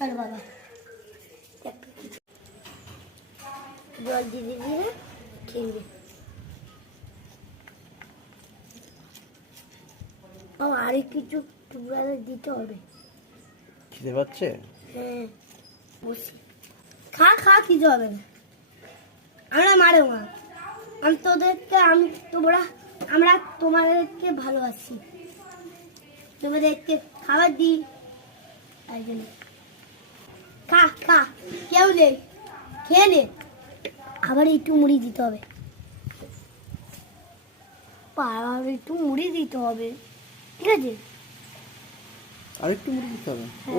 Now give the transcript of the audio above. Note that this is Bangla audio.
চল বাবা জল দিয়ে দিয়ে খেলবে। আর কিছু দিতে হবে। খিদে পাচ্ছে? হ্যাঁ বসি খা খা, কিছু হবে না। আমরা মারো মা, আমি তোদেরকে আমরা তোমাদেরকে ভালোবাসি, তোমাদেরকে খাবার দিই, তাই জন্য খা খা, কেউ নেই, খেয়ে নে। আবার একটু মুড়ি দিতে হবে, আবার একটু মুড়ি দিতে হবে, ঠিক আছে? আর একটু মুড়ি দিতে হবে।